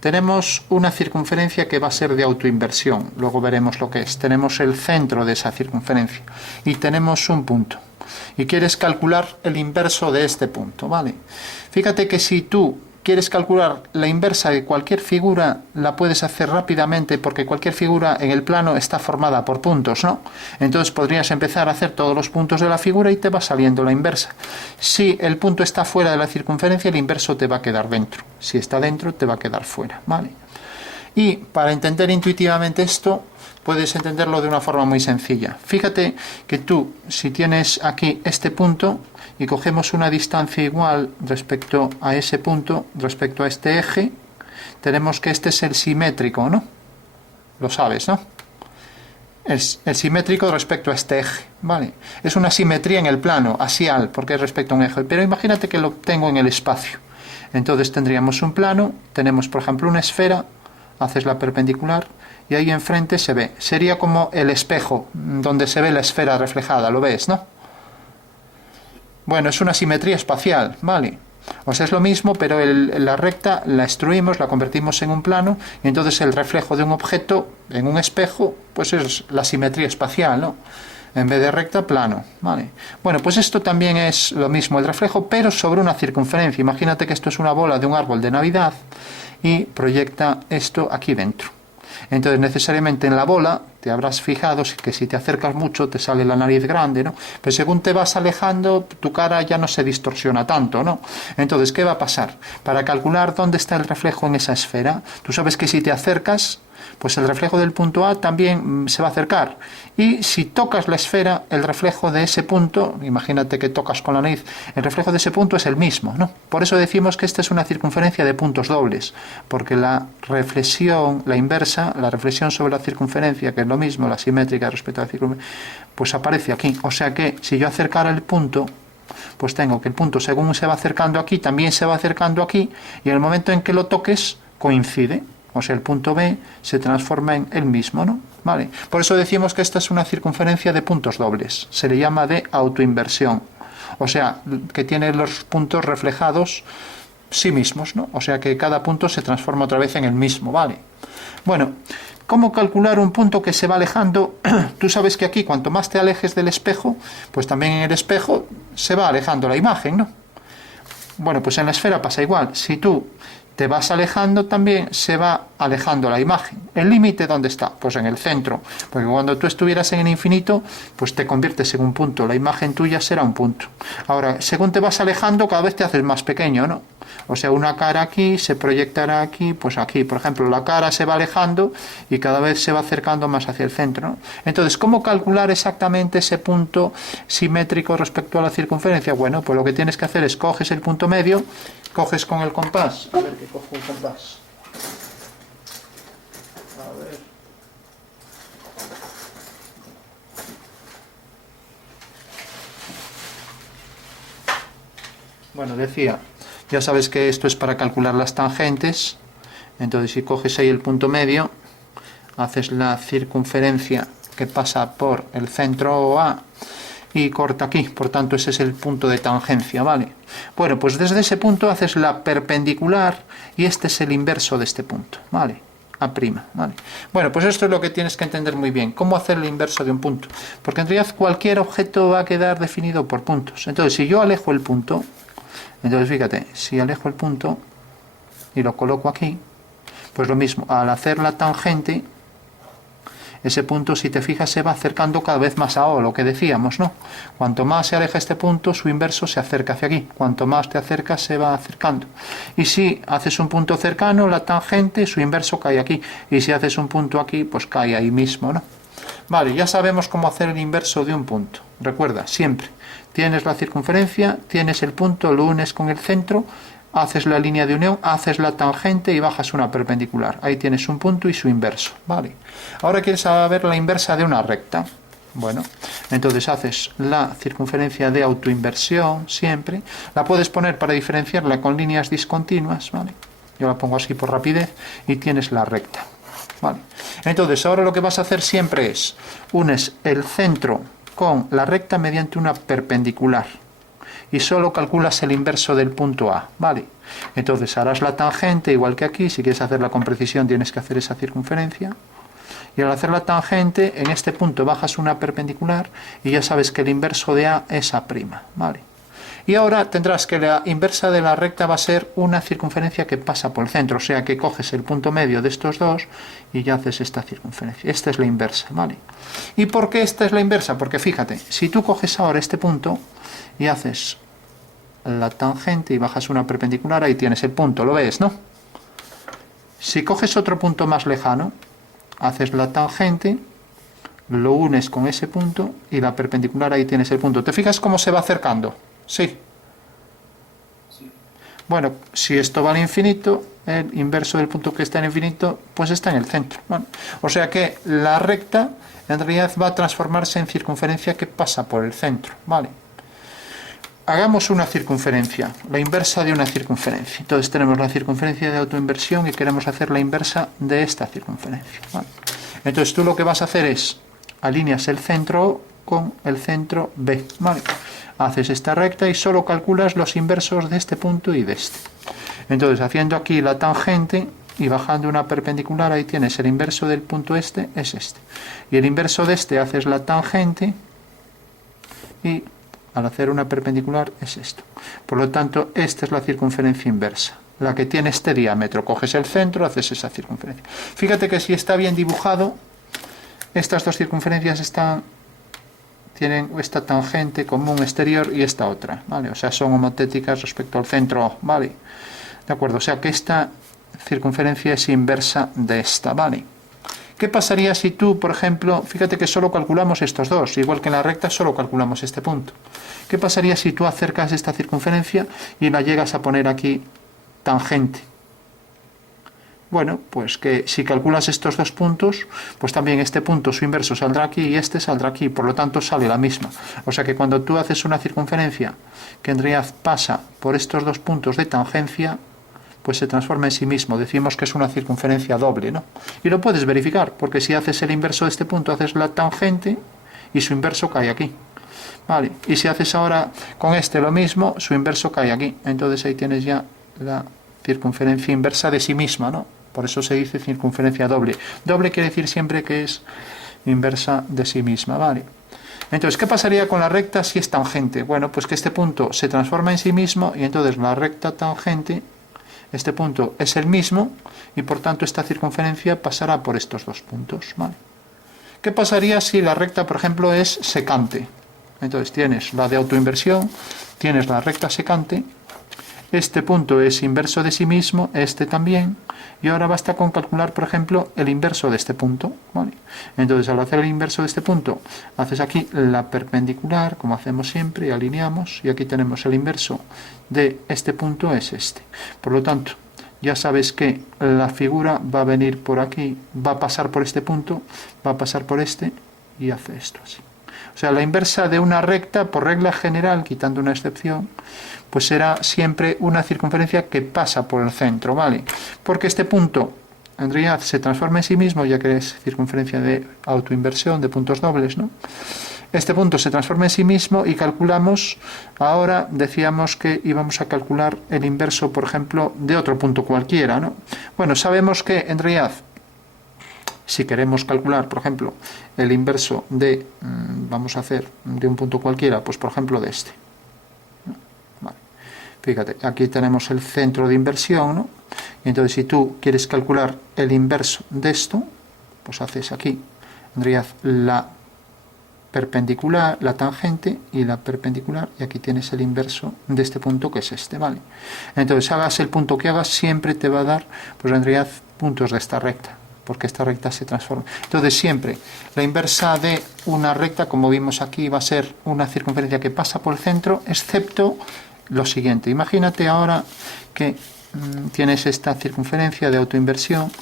tenemos una circunferencia que va a ser de autoinversión, luego veremos lo que es. Tenemos el centro de esa circunferencia y tenemos un punto. Y quieres calcular el inverso de este punto, ¿vale? Fíjate que si tú quieres calcular la inversa de cualquier figura, la puedes hacer rápidamente porque cualquier figura en el plano está formada por puntos, ¿no? Entonces podrías empezar a hacer todos los puntos de la figura y te va saliendo la inversa. Si el punto está fuera de la circunferencia, el inverso te va a quedar dentro. Si está dentro, te va a quedar fuera, ¿vale? Y para entender intuitivamente esto, puedes entenderlo de una forma muy sencilla. Fíjate que tú, si tienes aquí este punto y cogemos una distancia igual respecto a ese punto, respecto a este eje, tenemos que este es el simétrico, ¿no? Lo sabes, ¿no? Es el simétrico respecto a este eje, ¿vale? Es una simetría en el plano, axial, porque es respecto a un eje. Pero imagínate que lo tengo en el espacio. Entonces tendríamos un plano, tenemos por ejemplo una esfera, haces la perpendicular y ahí enfrente se ve. Sería como el espejo donde se ve la esfera reflejada, ¿lo ves, no? Bueno, es una simetría espacial, ¿vale? O sea, es lo mismo, pero la recta la extruimos, la convertimos en un plano y entonces el reflejo de un objeto en un espejo, pues es la simetría espacial, ¿no? En vez de recta, plano, ¿vale? Bueno, pues esto también es lo mismo, el reflejo, pero sobre una circunferencia. Imagínate que esto es una bola de un árbol de Navidad y proyecta esto aquí dentro. Entonces necesariamente en la bola te habrás fijado que si te acercas mucho te sale la nariz grande, ¿no? Pero según te vas alejando tu cara ya no se distorsiona tanto, ¿no? Entonces, ¿qué va a pasar? Para calcular dónde está el reflejo en esa esfera, tú sabes que si te acercas, pues el reflejo del punto A también se va a acercar. Y si tocas la esfera, el reflejo de ese punto, imagínate que tocas con la nariz, el reflejo de ese punto es el mismo, ¿no? Por eso decimos que esta es una circunferencia de puntos dobles, porque la reflexión, la inversa, la reflexión sobre la circunferencia, que es lo mismo, la simétrica respecto a la circunferencia, pues aparece aquí. O sea que si yo acercara el punto, pues tengo que el punto, según se va acercando aquí, también se va acercando aquí, y en el momento en que lo toques, coincide. O sea, el punto B se transforma en el mismo, ¿no? Vale. Por eso decimos que esta es una circunferencia de puntos dobles. Se le llama de autoinversión. O sea, que tiene los puntos reflejados sí mismos, ¿no? O sea, que cada punto se transforma otra vez en el mismo, ¿vale? Bueno, ¿cómo calcular un punto que se va alejando? Tú sabes que aquí, cuanto más te alejes del espejo, pues también en el espejo se va alejando la imagen, ¿no? Bueno, pues en la esfera pasa igual. Si tú te vas alejando, también se va alejando la imagen. ¿El límite dónde está? Pues en el centro, porque cuando tú estuvieras en el infinito, pues te conviertes en un punto, la imagen tuya será un punto. Ahora, según te vas alejando, cada vez te haces más pequeño, ¿no? O sea, una cara aquí se proyectará aquí, pues aquí, por ejemplo, la cara se va alejando y cada vez se va acercando más hacia el centro, ¿no? Entonces, ¿cómo calcular exactamente ese punto simétrico respecto a la circunferencia? Bueno, pues lo que tienes que hacer es coges el punto medio, coges con el compás, a ver que cojo un compás. A ver. Bueno, decía, ya sabes que esto es para calcular las tangentes, entonces si coges ahí el punto medio, haces la circunferencia que pasa por el centro A y corta aquí, por tanto ese es el punto de tangencia, ¿vale? Bueno, pues desde ese punto haces la perpendicular y este es el inverso de este punto, ¿vale? A', ¿vale? Bueno, pues esto es lo que tienes que entender muy bien, cómo hacer el inverso de un punto, porque en realidad cualquier objeto va a quedar definido por puntos. Entonces, si yo alejo el punto, entonces fíjate, si alejo el punto y lo coloco aquí, pues lo mismo, al hacer la tangente, ese punto, si te fijas, se va acercando cada vez más a O, lo que decíamos, ¿no? Cuanto más se aleja este punto, su inverso se acerca hacia aquí. Cuanto más te acercas, se va acercando. Y si haces un punto cercano, la tangente, su inverso cae aquí. Y si haces un punto aquí, pues cae ahí mismo, ¿no? Vale, ya sabemos cómo hacer el inverso de un punto. Recuerda, siempre. Tienes la circunferencia, tienes el punto, lo unes con el centro, haces la línea de unión, haces la tangente y bajas una perpendicular. Ahí tienes un punto y su inverso, ¿vale? Ahora quieres saber la inversa de una recta. Bueno, entonces haces la circunferencia de autoinversión siempre. La puedes poner para diferenciarla con líneas discontinuas, ¿vale? Yo la pongo así por rapidez y tienes la recta, ¿vale? Entonces ahora lo que vas a hacer siempre es unes el centro con la recta mediante una perpendicular. y solo calculas el inverso del punto A, ¿vale? Entonces harás la tangente igual que aquí. Si quieres hacerla con precisión tienes que hacer esa circunferencia, y al hacer la tangente en este punto bajas una perpendicular y ya sabes que el inverso de A es A', ¿vale? Y ahora tendrás que la inversa de la recta va a ser una circunferencia que pasa por el centro, o sea que coges el punto medio de estos dos y ya haces esta circunferencia. Esta es la inversa, ¿vale? ¿Y por qué esta es la inversa? Porque fíjate, si tú coges ahora este punto y haces la tangente y bajas una perpendicular, ahí tienes el punto, ¿lo ves, no? Si coges otro punto más lejano, haces la tangente, lo unes con ese punto y la perpendicular, ahí tienes el punto. ¿Te fijas cómo se va acercando? Sí. Bueno, si esto va al infinito, el inverso del punto que está en infinito, pues está en el centro. Bueno, o sea que la recta en realidad va a transformarse en circunferencia que pasa por el centro, ¿vale? Hagamos una circunferencia, la inversa de una circunferencia. Entonces tenemos la circunferencia de autoinversión y queremos hacer la inversa de esta circunferencia, ¿vale? Entonces tú lo que vas a hacer es, alineas el centro con el centro B, ¿vale? Haces esta recta y solo calculas los inversos de este punto y de este. Entonces, haciendo aquí la tangente y bajando una perpendicular, ahí tienes el inverso del punto este, es este. Y el inverso de este haces la tangente y al hacer una perpendicular es esto. Por lo tanto, esta es la circunferencia inversa, la que tiene este diámetro. Coges el centro, haces esa circunferencia. Fíjate que si está bien dibujado, estas dos circunferencias tienen esta tangente común exterior y esta otra, ¿vale? O sea, son homotéticas respecto al centro, ¿vale? De acuerdo, o sea que esta circunferencia es inversa de esta, ¿vale? ¿Qué pasaría si tú, por ejemplo, fíjate que solo calculamos estos dos, igual que en la recta solo calculamos este punto? ¿Qué pasaría si tú acercas esta circunferencia y la llegas a poner aquí tangente? Bueno, pues que si calculas estos dos puntos, pues también este punto, su inverso, saldrá aquí y este saldrá aquí, por lo tanto sale la misma. O sea que cuando tú haces una circunferencia que en realidad pasa por estos dos puntos de tangencia, pues se transforma en sí mismo. Decimos que es una circunferencia doble, ¿no? Y lo puedes verificar, porque si haces el inverso de este punto, haces la tangente y su inverso cae aquí. Vale, y si haces ahora con este lo mismo, su inverso cae aquí. Entonces ahí tienes ya la circunferencia inversa de sí misma, ¿no? Por eso se dice circunferencia doble. Doble quiere decir siempre que es inversa de sí misma, ¿vale? Entonces, ¿qué pasaría con la recta si es tangente? Bueno, pues que este punto se transforma en sí mismo y entonces la recta tangente, este punto es el mismo y por tanto esta circunferencia pasará por estos dos puntos, ¿vale? ¿Qué pasaría si la recta, por ejemplo, es secante? Entonces tienes la de autoinversión, tienes la recta secante, este punto es inverso de sí mismo, este también, y ahora basta con calcular, por ejemplo, el inverso de este punto, ¿vale? Entonces, al hacer el inverso de este punto, haces aquí la perpendicular, como hacemos siempre, y alineamos, y aquí tenemos el inverso de este punto, es este. Por lo tanto, ya sabes que la figura va a venir por aquí, va a pasar por este punto, va a pasar por este, y hace esto así. O sea, la inversa de una recta, por regla general, quitando una excepción, pues será siempre una circunferencia que pasa por el centro, ¿vale? Porque este punto en realidad se transforma en sí mismo, ya que es circunferencia de autoinversión, de puntos dobles, ¿no? Este punto se transforma en sí mismo y calculamos, ahora decíamos que íbamos a calcular el inverso, por ejemplo, de otro punto cualquiera, ¿no? Bueno, sabemos que en realidad, si queremos calcular, por ejemplo, el inverso de, vamos a hacer, de un punto cualquiera, pues por ejemplo de este. Vale. Fíjate, aquí tenemos el centro de inversión, ¿no? Y entonces si tú quieres calcular el inverso de esto, pues haces aquí, en realidad, la perpendicular, la tangente y la perpendicular, y aquí tienes el inverso de este punto que es este, ¿vale? Entonces hagas el punto que hagas, siempre te va a dar, pues en realidad, puntos de esta recta, porque esta recta se transforma. Entonces siempre la inversa de una recta, como vimos aquí, va a ser una circunferencia que pasa por el centro, excepto lo siguiente. Imagínate ahora que tienes esta circunferencia de autoinversión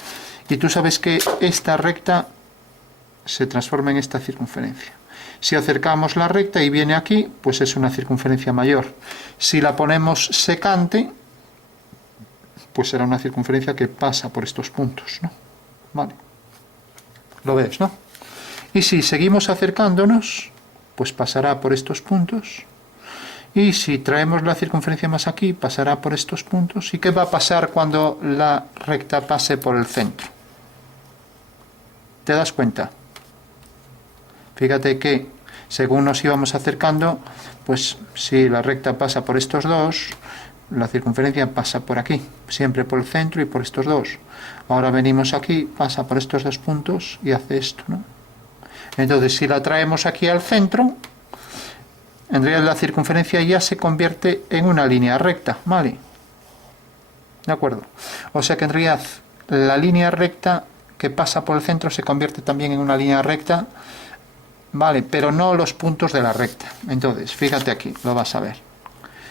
y tú sabes que esta recta se transforma en esta circunferencia. Si acercamos la recta y viene aquí, pues es una circunferencia mayor. Si la ponemos secante, pues será una circunferencia que pasa por estos puntos, ¿no? Vale. ¿Lo ves, no? Y si seguimos acercándonos, pues pasará por estos puntos Y si traemos la circunferencia más aquí, pasará por estos puntos. ¿Y qué va a pasar cuando la recta pase por el centro? ¿Te das cuenta? Fíjate que según nos íbamos acercando, pues si la recta pasa por estos dos, la circunferencia pasa por aquí, siempre por el centro y por estos dos. Ahora venimos aquí, pasa por estos dos puntos y hace esto, ¿no? Entonces, si la traemos aquí al centro, en realidad la circunferencia ya se convierte en una línea recta, ¿vale? ¿De acuerdo? O sea que en realidad la línea recta que pasa por el centro se convierte también en una línea recta, ¿vale? Pero no los puntos de la recta. Entonces, fíjate aquí, lo vas a ver.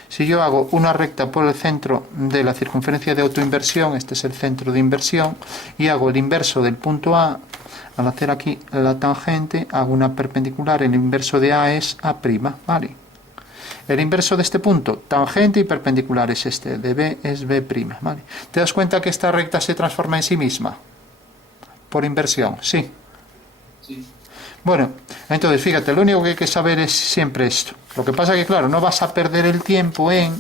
Si yo hago una recta por el centro de la circunferencia de autoinversión, este es el centro de inversión, y hago el inverso del punto A, al hacer aquí la tangente, hago una perpendicular, el inverso de A es A', ¿vale? El inverso de este punto, tangente y perpendicular es este, de B es B', ¿vale? ¿Te das cuenta que esta recta se transforma en sí misma? Por inversión, ¿sí? Sí. Bueno, entonces fíjate, lo único que hay que saber es siempre esto. Lo que pasa es que, claro, no vas a perder el tiempo en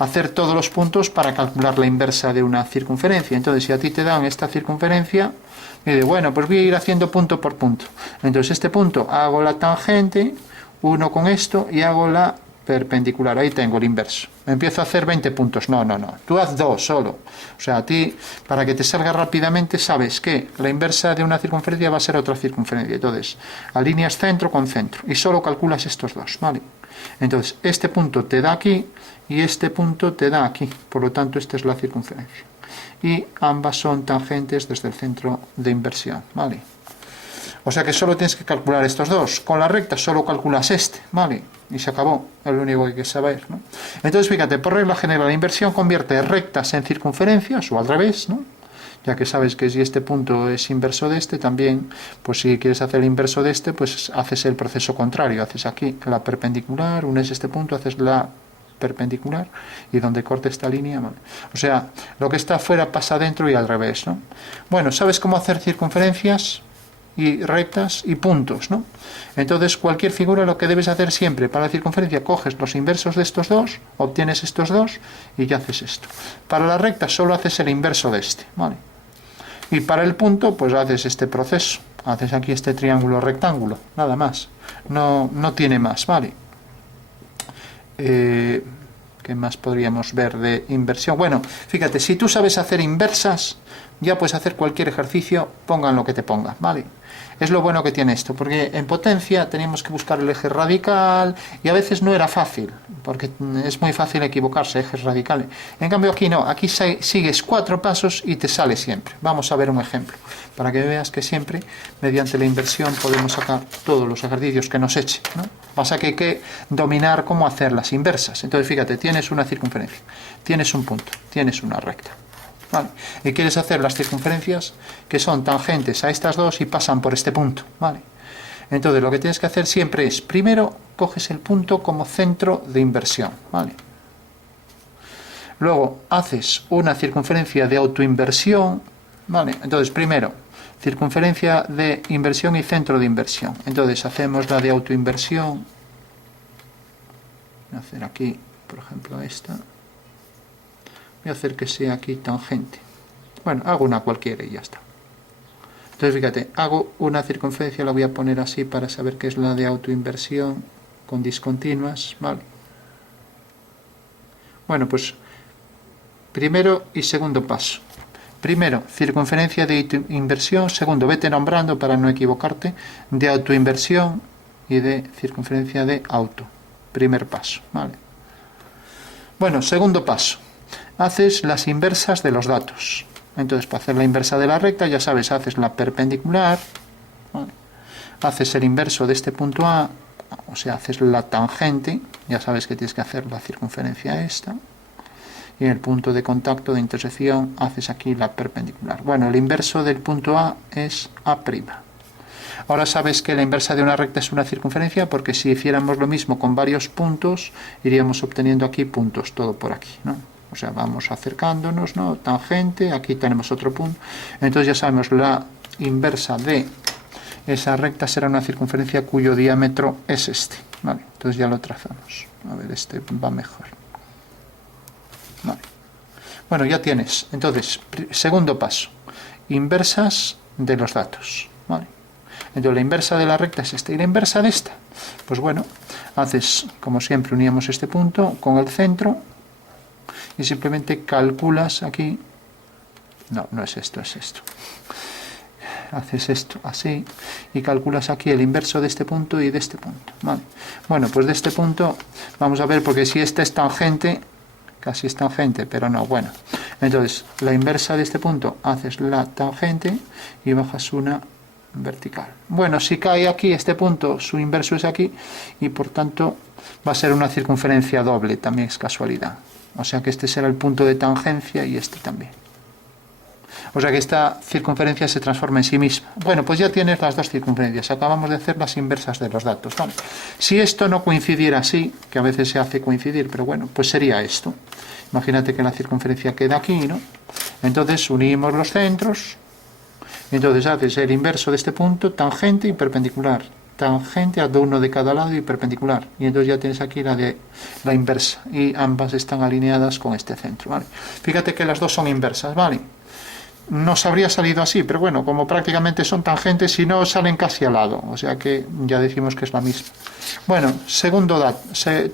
hacer todos los puntos para calcular la inversa de una circunferencia. Entonces, si a ti te dan esta circunferencia, y de, bueno, pues voy a ir haciendo punto por punto. Entonces, este punto hago la tangente, uno con esto, y hago la perpendicular. Ahí tengo el inverso. Empiezo a hacer 20 puntos. No. Tú haz 2 solo. O sea, a ti, para que te salga rápidamente, sabes que la inversa de una circunferencia va a ser otra circunferencia. Entonces, alineas centro con centro. Y solo calculas estos dos, ¿vale? Entonces, este punto te da aquí y este punto te da aquí. Por lo tanto, esta es la circunferencia. Y ambas son tangentes desde el centro de inversión, ¿vale? O sea que solo tienes que calcular estos dos. Con la recta solo calculas este, ¿vale? Y se acabó. Es lo único que hay que saber, ¿no? Entonces, fíjate, por regla general, la inversión convierte rectas en circunferencias, o al revés, ¿no? Ya que sabes que si este punto es inverso de este, también, pues si quieres hacer el inverso de este, pues haces el proceso contrario. Haces aquí la perpendicular, unes este punto, haces la perpendicular, y donde corte esta línea, ¿vale? O sea, lo que está afuera pasa adentro y al revés, ¿no? Bueno, ¿sabes cómo hacer circunferencias y rectas y puntos, ¿no? Entonces, cualquier figura, lo que debes hacer siempre para la circunferencia, coges los inversos de estos dos, obtienes estos dos y ya haces esto. Para la recta solo haces el inverso de este, ¿vale? Y para el punto, pues haces este proceso. Haces aquí este triángulo rectángulo, nada más. No tiene más, ¿vale? ¿Qué más podríamos ver de inversión? Bueno, fíjate, si tú sabes hacer inversas, ya puedes hacer cualquier ejercicio, pongan lo que te pongan, ¿vale? Es lo bueno que tiene esto, porque en potencia teníamos que buscar el eje radical y a veces no era fácil, porque es muy fácil equivocarse, ejes radicales. En cambio aquí no, aquí sigues 4 pasos y te sale siempre. Vamos a ver un ejemplo, para que veas que siempre, mediante la inversión, podemos sacar todos los ejercicios que nos eche, ¿no? Pasa que hay que dominar cómo hacer las inversas. Entonces, fíjate, tienes una circunferencia, tienes un punto, tienes una recta. ¿Vale? Y quieres hacer las circunferencias que son tangentes a estas dos y pasan por este punto, ¿vale? Entonces lo que tienes que hacer siempre es, primero coges el punto como centro de inversión, ¿vale? Luego haces una circunferencia de autoinversión, ¿vale? Entonces primero, circunferencia de inversión y centro de inversión. Entonces hacemos la de autoinversión. Voy a hacer aquí, por ejemplo, esta. Voy a hacer que sea aquí tangente. Bueno, hago una cualquiera y ya está. Entonces, fíjate, hago una circunferencia, la voy a poner así para saber qué es la de autoinversión con discontinuas, ¿vale? Bueno, pues primero y segundo paso. Primero, circunferencia de inversión. Segundo, vete nombrando para no equivocarte, de autoinversión y de circunferencia de auto. Primer paso, ¿vale? Bueno, segundo paso. Haces las inversas de los datos. Entonces, para hacer la inversa de la recta, ya sabes, haces la perpendicular, ¿vale? Haces el inverso de este punto A, o sea, haces la tangente, ya sabes que tienes que hacer la circunferencia esta, y en el punto de contacto de intersección haces aquí la perpendicular. Bueno, el inverso del punto A es A'. Ahora sabes que la inversa de una recta es una circunferencia, porque si hiciéramos lo mismo con varios puntos, iríamos obteniendo aquí puntos, todo por aquí, ¿no? O sea, vamos acercándonos, ¿no? Tangente, aquí tenemos otro punto. Entonces ya sabemos, la inversa de esa recta será una circunferencia cuyo diámetro es este, ¿vale? Entonces ya lo trazamos. A ver, este va mejor. Vale. Bueno, ya tienes. Entonces, segundo paso. Inversas de los datos. Vale. Entonces, la inversa de la recta es esta. ¿Y la inversa de esta? Pues bueno, haces, como siempre, uníamos este punto con el centro y simplemente calculas aquí. No, no es esto, es esto. Haces esto así y calculas aquí el inverso de este punto y de este punto. Vale. Bueno, pues de este punto vamos a ver, porque si este es tangente, casi es tangente, pero no, bueno. Entonces, la inversa de este punto, haces la tangente y bajas una vertical. Bueno, si cae aquí este punto, su inverso es aquí y por tanto va a ser una circunferencia doble, también es casualidad. O sea que este será el punto de tangencia y este también. O sea que esta circunferencia se transforma en sí misma. Bueno, pues ya tienes las dos circunferencias. Acabamos de hacer las inversas de los datos. Vale. Si esto no coincidiera así, que a veces se hace coincidir, pero bueno, pues sería esto. Imagínate que la circunferencia queda aquí, ¿no? Entonces unimos los centros. Entonces haces el inverso de este punto, tangente y perpendicular. Tangente a uno de cada lado y perpendicular. Y entonces ya tienes aquí la inversa. Y ambas están alineadas con este centro. ¿Vale? Fíjate que las dos son inversas, ¿vale? Nos habría salido así, pero bueno, como prácticamente son tangentes y no salen casi al lado, o sea que ya decimos que es la misma. Bueno,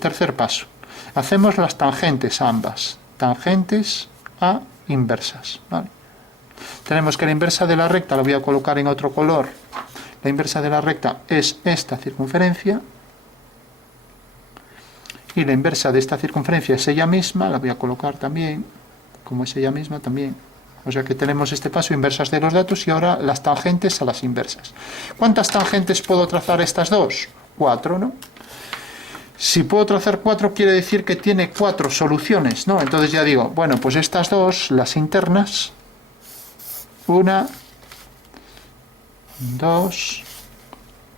tercer paso. Hacemos las tangentes ambas, tangentes a inversas. ¿Vale? Tenemos que la inversa de la recta la voy a colocar en otro color. La inversa de la recta es esta circunferencia y la inversa de esta circunferencia es ella misma, la voy a colocar también, como es ella misma también. O sea que tenemos este paso, inversas de los datos, y ahora las tangentes a las inversas. ¿Cuántas tangentes puedo trazar estas dos? 4, ¿no? Si puedo trazar 4, quiere decir que tiene 4 soluciones, ¿no? Entonces ya digo, bueno, pues estas dos, las internas, 1, 2,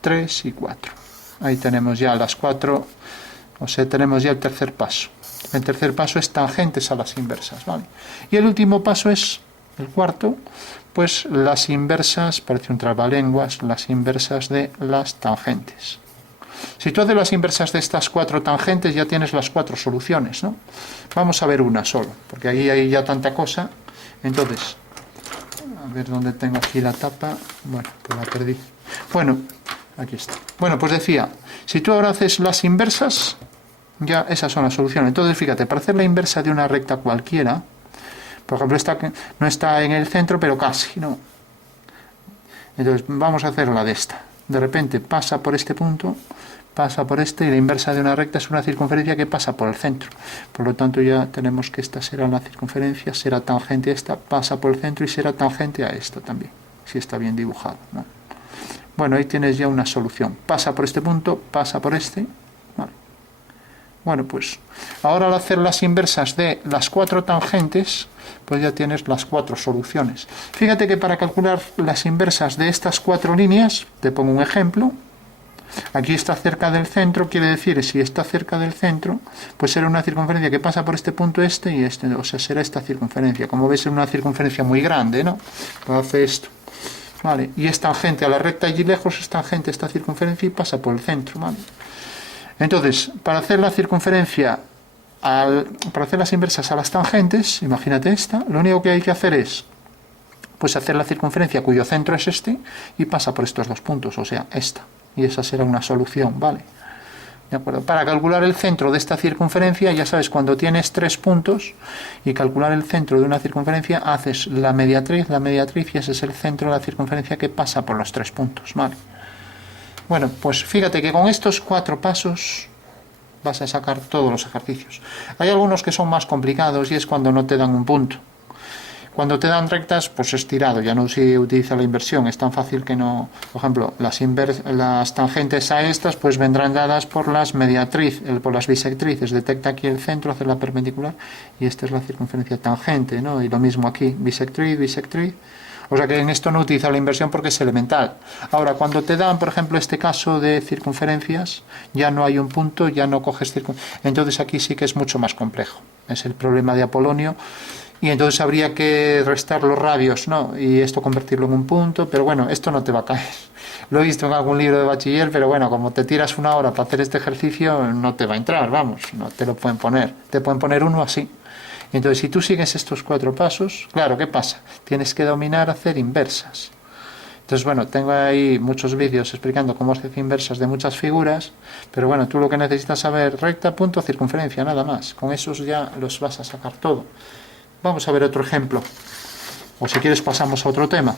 3 y 4. Ahí tenemos ya las 4, o sea, tenemos ya el tercer paso. El tercer paso es tangentes a las inversas, ¿vale? Y el último paso es el cuarto, pues las inversas, parece un trabalenguas, las inversas de las tangentes. Si tú haces las inversas de estas 4 tangentes, ya tienes las 4 soluciones, ¿no? Vamos a ver una solo, porque ahí hay ya tanta cosa. Entonces, a ver dónde tengo aquí la tapa. Bueno, pues la perdí. Bueno, aquí está. Bueno, pues decía, si tú ahora haces las inversas, ya esas son las soluciones. Entonces, fíjate, para hacer la inversa de una recta cualquiera, por ejemplo, esta no está en el centro, pero casi, ¿no? Entonces, vamos a hacer la de esta. De repente pasa por este punto, pasa por este, y la inversa de una recta es una circunferencia que pasa por el centro. Por lo tanto, ya tenemos que esta será la circunferencia, será tangente a esta, pasa por el centro y será tangente a esto también, si está bien dibujado, ¿no? Bueno, ahí tienes ya una solución. Pasa por este punto, pasa por este. Vale. Bueno, pues ahora al hacer las inversas de las 4 tangentes, pues ya tienes las 4 soluciones. Fíjate que para calcular las inversas de estas 4 líneas, te pongo un ejemplo. Aquí está cerca del centro, quiere decir, si está cerca del centro, pues será una circunferencia que pasa por este punto este y este, o sea, será esta circunferencia. Como ves, es una circunferencia muy grande, ¿no? Pues hace esto. Vale, y es tangente a la recta allí lejos, es tangente a esta circunferencia y pasa por el centro, ¿vale? Entonces, para hacer la circunferencia, para hacer las inversas a las tangentes, imagínate esta, lo único que hay que hacer es, pues hacer la circunferencia cuyo centro es este y pasa por estos dos puntos, o sea, esta. Y esa será una solución, ¿vale? ¿De acuerdo? Para calcular el centro de esta circunferencia, ya sabes, cuando tienes 3 puntos y calcular el centro de una circunferencia, haces la mediatriz y ese es el centro de la circunferencia que pasa por los 3 puntos, ¿vale? Bueno, pues fíjate que con estos 4 pasos vas a sacar todos los ejercicios. Hay algunos que son más complicados y es cuando no te dan un punto. Cuando te dan rectas, pues es tirado, ya no se utiliza la inversión, es tan fácil que no... Por ejemplo, las tangentes a estas pues vendrán dadas por las por las bisectrices. Detecta aquí el centro, hace la perpendicular y esta es la circunferencia tangente, ¿no? Y lo mismo aquí, bisectriz. O sea que en esto no utiliza la inversión porque es elemental. Ahora, cuando te dan, por ejemplo, este caso de circunferencias, ya no hay un punto, ya no coges circunferencias. Entonces aquí sí que es mucho más complejo. Es el problema de Apolonio. y entonces habría que restar los radios, ¿no? Y esto convertirlo en un punto, pero bueno, esto no te va a caer. Lo he visto en algún libro de bachiller, pero bueno, como te tiras una hora para hacer este ejercicio, no te va a entrar, vamos, no te lo pueden poner. Te pueden poner uno así. Entonces, si tú sigues estos 4 pasos, claro, ¿qué pasa? Tienes que dominar hacer inversas. Entonces, bueno, tengo ahí muchos vídeos explicando cómo hacer inversas de muchas figuras, pero bueno, tú lo que necesitas saber, recta, punto, circunferencia, nada más. Con esos ya los vas a sacar todo. Vamos a ver otro ejemplo. O si quieres pasamos a otro tema.